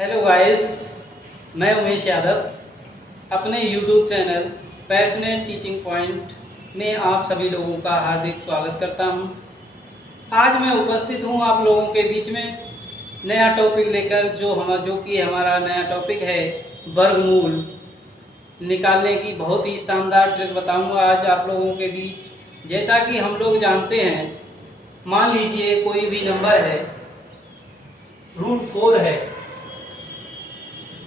Hello guys, मैं उमेश यादव अपने YouTube channel passionate teaching point में आप सभी लोगों का हार्दिक स्वागत करता हूं। आज मैं उपस्थित हूं आप लोगों के बीच में नया टॉपिक लेकर जो कि हमारा नया टॉपिक है वर्गमूल निकालने की बहुत ही शानदार ट्रिक बताऊंगा आज आप लोगों के बीच। जैसा कि हम लोग जानते हैं, मान लीजिए कोई भी नंबर है, √4 है,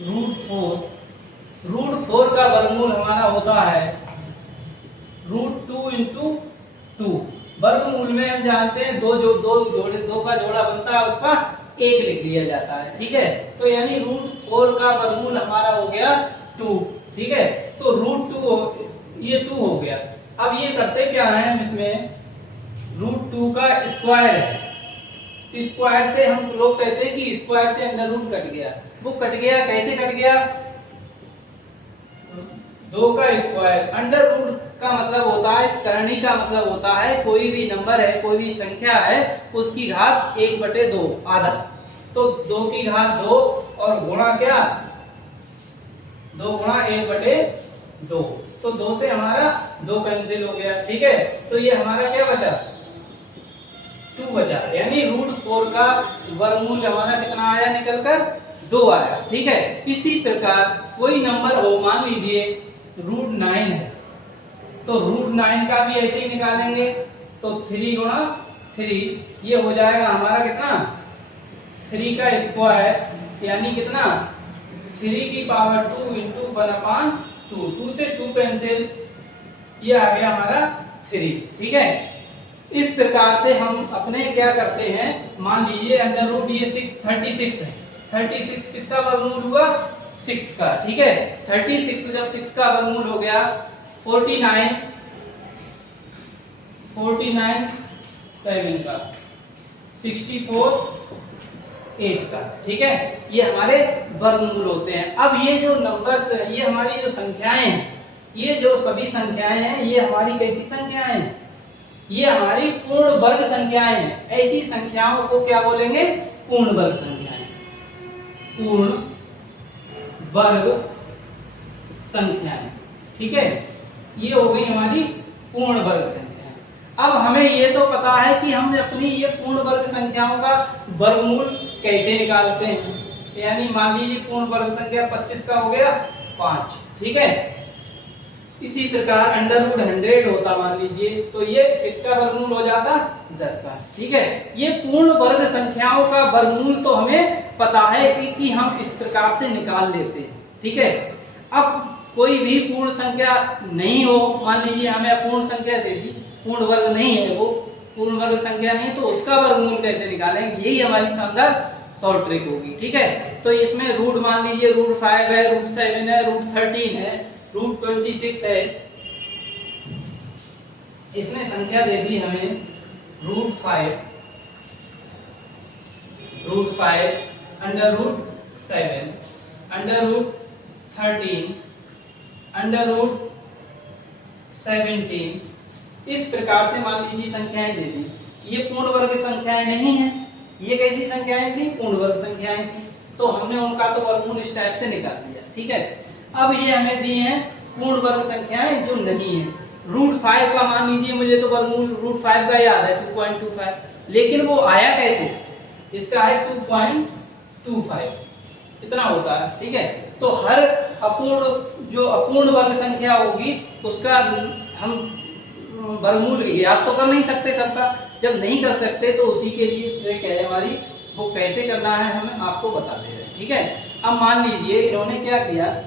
√4 का वर्गमूल हमारा होता है √2 × 2। वर्गमूल में हम जानते हैं दो का जोड़ा बनता है, उसका 1 लिख लिया जाता है। ठीक है, तो यानी √4 का वर्गमूल हमारा हो गया 2। ठीक है, तो √2 ये 2 हो गया। अब ये करते क्या है, हम इसमें √2 का स्क्वायर है, स्क्वायर से हम लोग कहते हैं कि स्क्वायर से अंडर रूट कट गया। वो कट गया, कैसे कट गया? 2 का स्क्वायर। अंडर रूट का मतलब होता है, इस करनी का मतलब होता है कोई भी नंबर है, कोई भी संख्या है, उसकी घात 1/2 आधा। तो 2 की घात 2 और गुणा क्या? 2 गुणा 1/2। तो 2 से हमारा 2 कैंसिल हो गया। ठीक है, तो ये हमारा क्या बचा? 2 बचा। यानी √4 का वर्गमूल हमारा कितना आया निकलकर? 2 आया। ठीक है, इसी प्रकार कोई नंबर हो, मान लीजिए √9 है, तो √9 का भी ऐसे ही निकालेंगे। तो 3 गुणा 3 ये हो जाएगा हमारा कितना? 3 का स्क्वायर यानी कितना? 3 की पावर 2 × 1/2। 2 से 2 कैंसिल, ये आ गया हमारा 3। ठीक है, इस प्रकार से हम अपने क्या करते हैं, मान लीजिए अंडर रूट ये 36 है, 36 किसका वर्गमूल हुआ? 6 का। ठीक है, 36 जब 6 का वर्गमूल हो गया, 49 7 का, 64 8 का। ठीक है, ये हमारे वर्गमूल होते हैं। अब ये जो नंबर्स, ये हमारी जो संख्याएं हैं, ये जो सभी संख्याएं हैं, ये हमारी कैसी संख्याएं हैं? ये हमारी पूर्ण वर्ग संख्याएं हैं। ऐसी संख्याओं को क्या बोलेंगे? पूर्ण वर्ग संख्याएं। पूर्ण वर्ग संख्याएं। ठीक है, ये हो गई हमारी पूर्ण वर्ग संख्याएं। अब हमें ये तो पता है कि हम अपनी ये पूर्ण वर्ग संख्याओं का वर्गमूल कैसे निकालते हैं। यानी मान लीजिए पूर्ण वर्ग संख्या 25 का हो गया 5। ठीक है, इसी प्रकार अंडर रूट 100 होता मान लीजिए, तो ये इसका वर्गमूल हो जाता 10 का। ठीक है, ये पूर्ण वर्ग संख्याओं का वर्गमूल तो हमें पता है कि हम इस प्रकार से निकाल लेते हैं। ठीक है, अब कोई भी पूर्ण संख्या नहीं हो, मान लीजिए हमें अपूर्ण संख्या दे दी, पूर्ण वर्ग नहीं है, वो पूर्ण वर्ग संख्या नहीं, तो उसका वर्गमूल कैसे निकालेंगे? यही हमारी शानदार शॉर्ट ट्रिक होगी। ठीक है, तो इसमें रूट मान लीजिए √5 है, √7 है, √13 है, √26 है। इसमें संख्या दे दी हमें √5, under root 7, under root 13, under root 17। इस प्रकार से मान लीजिए संख्याएं दे दी। ये पूर्ण वर्ग संख्याएं नहीं है, ये कैसी संख्याएं थी? पूर्ण वर्ग संख्याएं थी। तो हमने उनका तो वर्गमूल इस टाइप से निकाल दिया। ठीक है, अब ये हमें दी हैं पूर्ण वर्ग संख्याएं जो नहीं है। √5 का मान लीजिए, मुझे तो वर्गमूल √5 का याद है 2.25, लेकिन वो आया कैसे? इसका है 2.25, इतना होता है। ठीक है, तो हर अपूर्ण वर्ग संख्या होगी, उसका हम वर्गमूल याद तो कर नहीं सकते सबका। जब नहीं कर सकते तो उसी के लिए ट्रिक है हमारी, वो कैसे करना है हमें आपको बता दे रहे हैं। ठीक है, अब मान लीजिए इन्होंने क्या किया,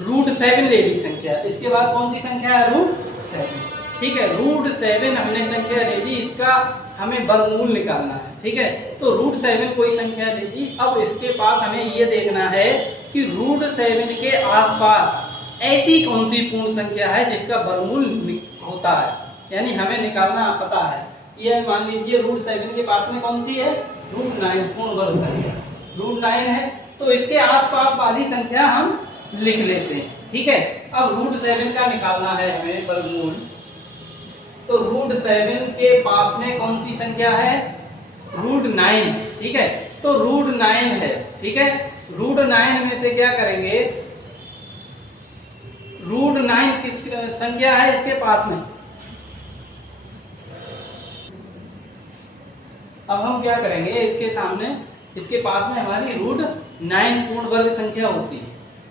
√7 ले ली संख्या, इसके बाद कौन सी संख्या है? √7। ठीक है, √7 हमने संख्या ले ली, इसका हमें वर्गमूल निकालना है। ठीक है, तो √7 कोई संख्या ले ली। अब इसके पास हमें ये देखना है कि √7 के आसपास ऐसी कौन सी पूर्ण संख्या है जिसका वर्गमूल होता है, यानी हमें निकालना पता है। ये मान लीजिए √7 के पास में कौन सी है? √9 पूर्ण वर्ग संख्या, √9 है, तो इसके आसपास वाली संख्या हम लिख लेते हैं। ठीक है, अब √7 का निकालना है हमें वर्गमूल, तो √7 के पास में कौन सी संख्या है? √9। ठीक है, तो √9 है, ठीक है। रूट 9 में से क्या करेंगे, रूट 9 किस संख्या है इसके पास में। अब हम क्या करेंगे, इसके सामने इसके पास में हमारी रूट 9 पूर्ण वर्ग संख्या होती है।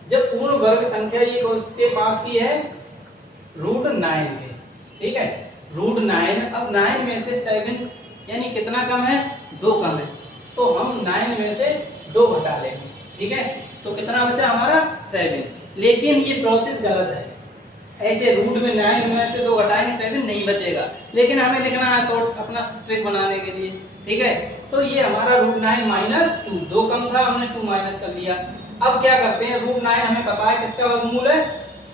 जब पूर्ण वर्ग संख्या ये उसके पास की है रूट 9 है, ठीक है, रूट 9। अब 9 में से 7 यानी कितना कम है, 2 कम है, तो हम 9 में से 2 घटा लेंगे, ठीक है। तो कितना बचा हमारा 7। लेकिन ये प्रोसेस गलत है, ऐसे रूट में 9 में से 2 घटाएंगे 7 नहीं बचेगा, लेकिन हमें लिखना है शॉर्ट अपना ट्रिक बनाने के लिए, ठीक है। तो ये हमारा रूट 9 माइनस 2, 2 कम था हमने 2 माइनस कर लिया। अब क्या करते हैं, रूट 9 हमें पता है किसका वर्गमूल है,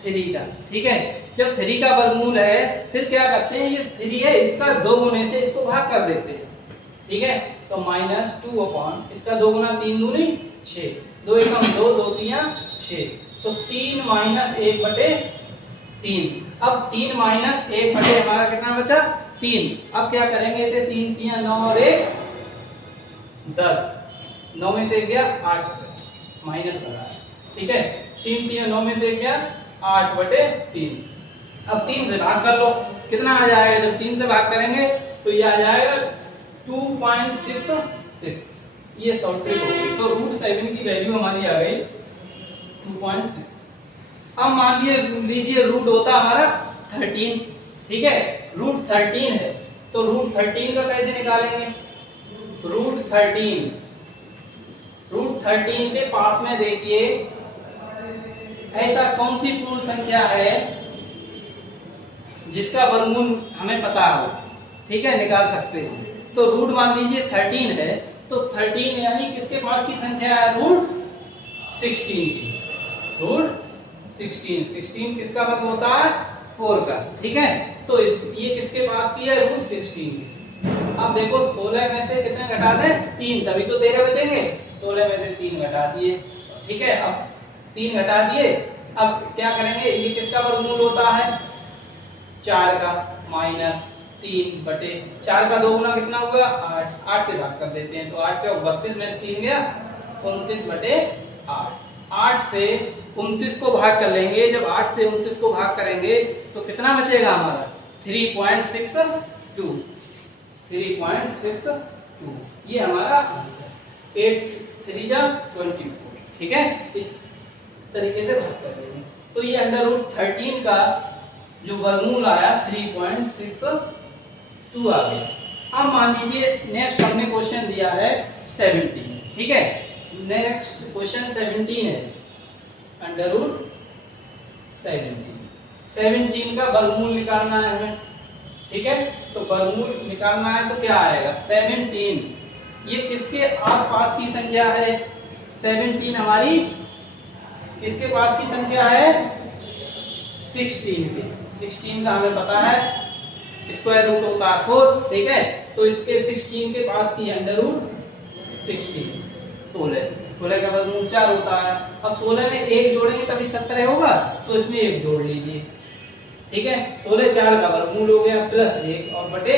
3 का, ठीक है। जब 3 का वर्गमूल है फिर क्या करते हैं, ये 3 है इसका 2 गुने से इसको भाग कर देते हैं, ठीक है। तो माइनस 2 अपॉन इसका 2 गुना 3 दूनी 6, 2 एकम 2, 2 तिया 6, तो 3 माइनस 1/3। अब 3 माइनस 1 बटे हमारा कितना बचा 3। अब क्या करेंगे इसे, 3 तिया 9 और 1 10, 9 में से गया 8 माइनस लगा, ठीक है। 3 तिया 9 में से गया 8/3। अब 3 से भाग कर लो, कितना आ जाएगा, जब 3 से भाग करेंगे तो ये आ जाएगा 2.66। ये शॉर्ट ट्रिक होगी। तो रूट 7 की वैल्यू हमारी आ गई 2.66। अब मान लीजिए रूट होता हमारा 13, ठीक है, रूट 13 है, तो रूट 13 का कैसे निकालेंगे, रूट 13 के पास में देखिए ऐसा कौन सी पूर्ण संख्या है जिसका वर्गमूल हमें पता हो, ठीक है, निकाल सकते हैं। तो रूट मान लीजिए 13 है, तो 13 यानी किसके पास की संख्या है, रूट 16 की, रूट 16 किसका वर्ग होता है 4 का, ठीक है। तो ये किसके पास की है, रूट 16 की। अब देखो 16 में से कितने घटा दें 3, तभी तो 13 बचेंगे, 16 में से 3 घटा दिए, ठीक है। अब 3 घटा दिए, अब क्या करेंगे, ये किसका वर्गमूल होता है 4 का, माइनस 3/4 का 2 गुना कितना होगा 8, 8 से भाग कर देते हैं, तो 8 से 32 में से 3 गया 29/8। 8 से 29 को भाग कर लेंगे, जब 8 से 29 को भाग करेंगे तो कितना बचेगा हमारा 3.62, 3.62। ये हमारा आंसर 8 3 जा 24, ठीक है। इस तरीके से भाग कर लेंगे। तो ये अंडर रूट 13 का जो वर्गमूल आया 3.62 आ गया। अब मान लीजिए नेक्स्ट हमने क्वेश्चन दिया है 17, ठीक है। नेक्स्ट क्वेश्चन 17 है, अंडर रूट 17 का वर्गमूल निकालना है हमें, ठीक है। तो वर्गमूल निकालना है तो क्या आएगा 17, ये किसके आसपास की संख्या है, 17 हमारी किसके पास की संख्या है 16 की। 16 का हमें पता है स्क्वायर रूट होता है 4, ठीक है। तो इसके 16 के पास की अंडर रूट 16, 16 का वर्गमूल 4 होता है। अब 16 में 1 जोड़ेंगे तभी 17 होगा, तो इसमें 1 जोड़ लीजिए, ठीक है। 16 4 का वर्गमूल हो गया प्लस 1 और बटे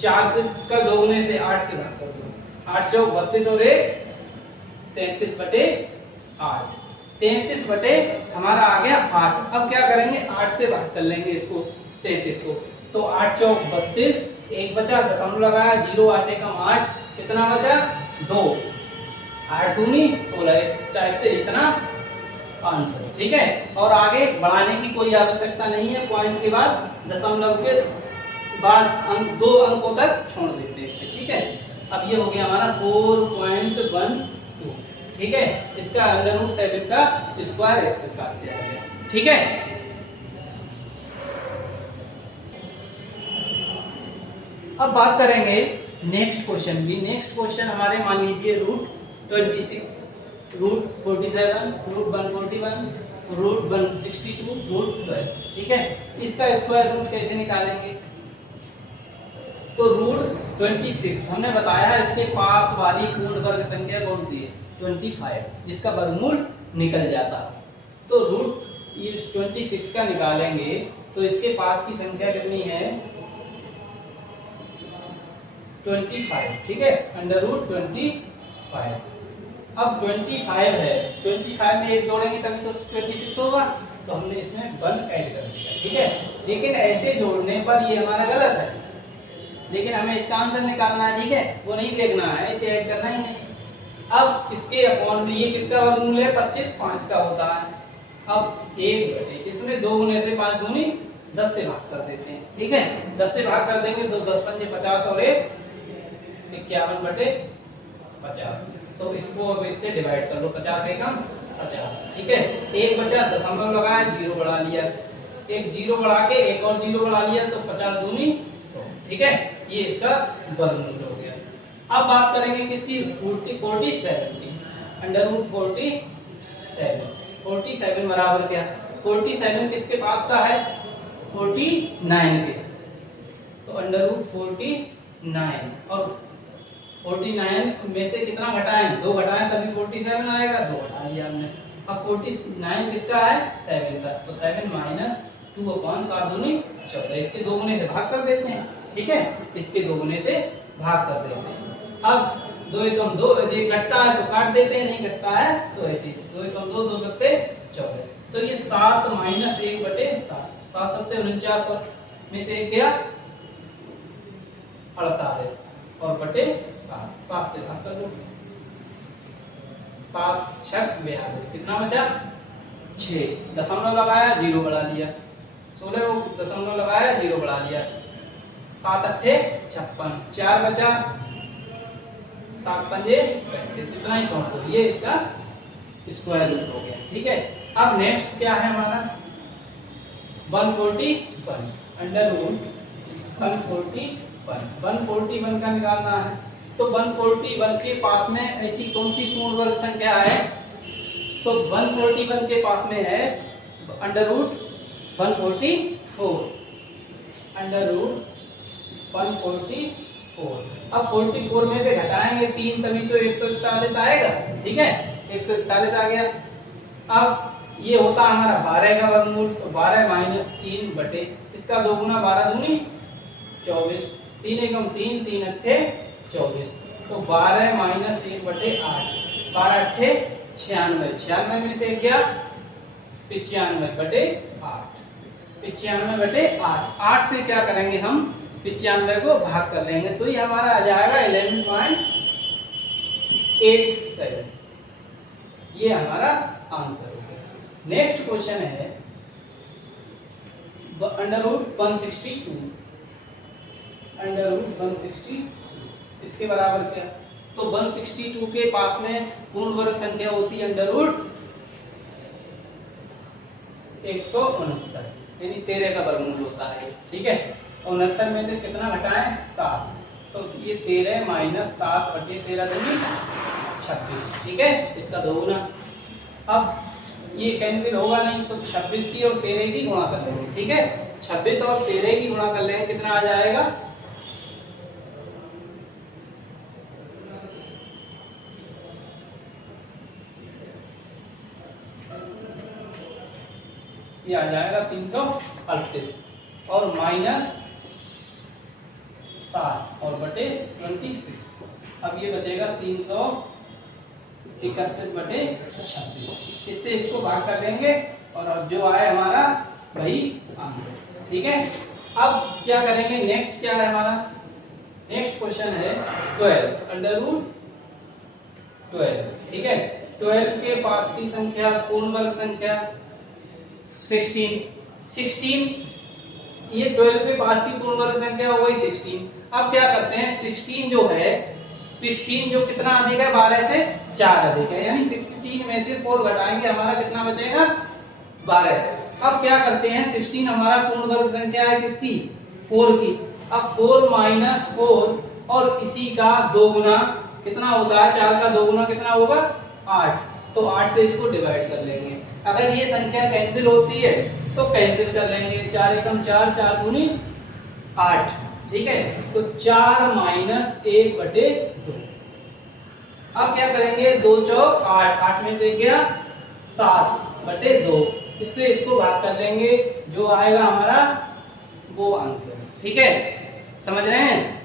4 से का 2 गुने से 8 से भाग कर दो, 8 से 32 और 1 33/8, 33 बटे हमारा आ गया 8। अब क्या करेंगे 8 से भाग कर लेंगे इसको 33 को, तो 8 चौक 32, 1 बचा, दशमलव लगाया, 0 8 एकम 8, कितना बचा 2, 8 दूनी 16। इस टाइप से इतना आंसर, ठीक है। और आगे बढ़ाने की कोई आवश्यकता नहीं है, पॉइंट के बाद दशमलव के बाद अंक 2 अंकों तक छोड़ देते हैं, ठीक है। अब ये हो गया हमारा 4.12, ठीक है। इसका अंडर रूट 7 का स्क्वायर इस प्रकार से आ गया, ठीक है। अब बात करेंगे नेक्स्ट क्वेश्चन की। नेक्स्ट क्वेश्चन हमारे मान लीजिए root 26, root 47, root 141, root 162, root 12, ठीक है। इसका स्क्वायर रूट कैसे निकालेंगे, तो रूट 26 हमने बताया इसके पास वाली पूर्ण वर्ग संख्या कौन सी है 25, जिसका वर्गमूल निकल जाता। तो रूट ये 26 का निकालेंगे तो इसके पास की संख्या कितनी है 25, ठीक है, अंडर रूट 25। अब 25 है, 25 में एक जोड़ेंगे तभी तो 26 होगा, तो हमने इसमें 1 ऐड कर दिया, ठीक है। लेकिन ऐसे जोड़ने पर ये हमारा गलत है, लेकिन हमें इसका आंसर निकालना है, ठीक है, वो नहीं देखना है, इसे ऐड करना ही है। अब इसके अपॉन में ये किसका वर्गमूल है, 25 5 का होता है। अब 1 इसमें 2 गुने से 5 दूनी 10 से भाग कर देते हैं, ठीक है। 10 से भाग कर देंगे तो 10 पंजे 50 और 1 51/50, तो इसको अब इससे डिवाइड कर लो, 50 एकम 50, ठीक है। एक बचा, दशमलव लगाया, 0 बढ़ा लिया, एक 0 बढ़ा के एक और 0 बढ़ा लिया, तो 50 दूनी 100, ठीक है। ये इसका वर्गमूल हो गया। अब बात करेंगे किसकी, 47 की, √47, 47 बराबर क्या, 47 किसके पास का है, 49 के, तो √49, और 49 में से कितना घटाएं, 2 घटाएं तभी 47 आएगा, 2 घटा लिया हमने। अब 49 किसका है, 7 का, तो 7 - 2/7 दूनी 14, इसके 2 गुने से भाग कर देते हैं, ठीक है, इसके 2 गुने से भाग कर देते हैं। अब 2 एकम 2, ये कटता है तो काट देते हैं, नहीं कटता है तो ऐसे 2 एकम 2, 2 सत्ते 14, तो ये 7 - 1/7, 7 सत्ते 49, में से एक गया 48 और बटे 7 से भाग कर लो, 7 6 42, कितना बचा 6, दशमलव लगाया 0 बढ़ा लिया, 16 को दशमलव लगाया 0 बढ़ा लिया, 7 8 56, 4 बचा, 7 पंजे 35, इतना ही छोड़ दो, ये इसका स्क्वायर रूट हो गया, ठीक है। अब नेक्स्ट क्या है हमारा 141, √141 का निकालना है। तो 141 के पास में ऐसी कौन सी पूर्ण वर्ग संख्या है, तो 141 के पास में है √144, √144। अब 44 में से घटाएंगे 3 तभी तो 141 आएगा, ठीक है, 141 आ गया। अब ये होता है हमारा 12 का वर्गमूल, तो 12 - 3 बटे इसका 2 गुना 12 दूनी 24, 3 एकम 3, 3 अट्ठे 24, तो 12 - 1/8, 12 अट्ठे 96, 96 में से गया 95/8, 95/8, 8 से क्या करेंगे हम 95 को भाग कर लेंगे, तो ये हमारा आ जाएगा 11.87, ये हमारा आंसर हो गया। नेक्स्ट क्वेश्चन है √162, इसके बराबर क्या, तो 162 के पास में पूर्ण वर्ग संख्या होती है √169, यानी 13 का वर्गमूल होता है, ठीक है। 69 में से कितना घटाएं 7, तो ये 13 - 7/13 दूनी 26, ठीक है, इसका 2 गुना। अब ये कैंसिल होगा नहीं, तो 26 की और 13 की गुणा कर लेंगे, ठीक है, 26 और 13 की गुणा कर लेंगे, कितना आ जाएगा, ये आ जाएगा 338 और -7 और बटे 26, अब ये बचेगा 331/26, इससे इसको भाग कर देंगे और अब जो आए हमारा वही आंसर, ठीक है। अब क्या करेंगे, नेक्स्ट क्या है हमारा, नेक्स्ट क्वेश्चन है 12, √12, ठीक है। 12 के पास की संख्या पूर्ण वर्ग संख्या 16, ये 12 के पास की पूर्ण वर्ग संख्या हो गई 16। अब क्या करते हैं 16 जो है, 16 जो कितना अधिक है 12 से 4 अधिक है, यानी 16 में से 4 घटाएंगे हमारा कितना बचेगा 12। अब क्या करते हैं 16 हमारा पूर्ण वर्ग संख्या है किसकी 4 की, अब 4 - 4 और इसी का 2 गुना कितना होता है, 4 का 2 गुना कितना होगा 8, तो 8 से इसको डिवाइड कर लेंगे। अगर ये संख्या कैंसिल होती है तो कैंसिल कर लेंगे, 4 एकम 4, 4 दूनी 8, ठीक है, तो 4 - 1/2। अब क्या करेंगे 2 चौक 8, 8 में से गया 7/2, इससे इसको भाग कर लेंगे, जो आएगा हमारा वो आंसर, ठीक है, समझ रहे हैं।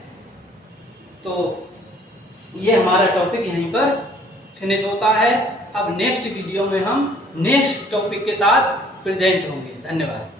तो ये हमारा टॉपिक यहीं पर फिनिश होता है। अब नेक्स्ट वीडियो में हम नेक्स्ट टॉपिक के साथ प्रेजेंट होंगे। धन्यवाद।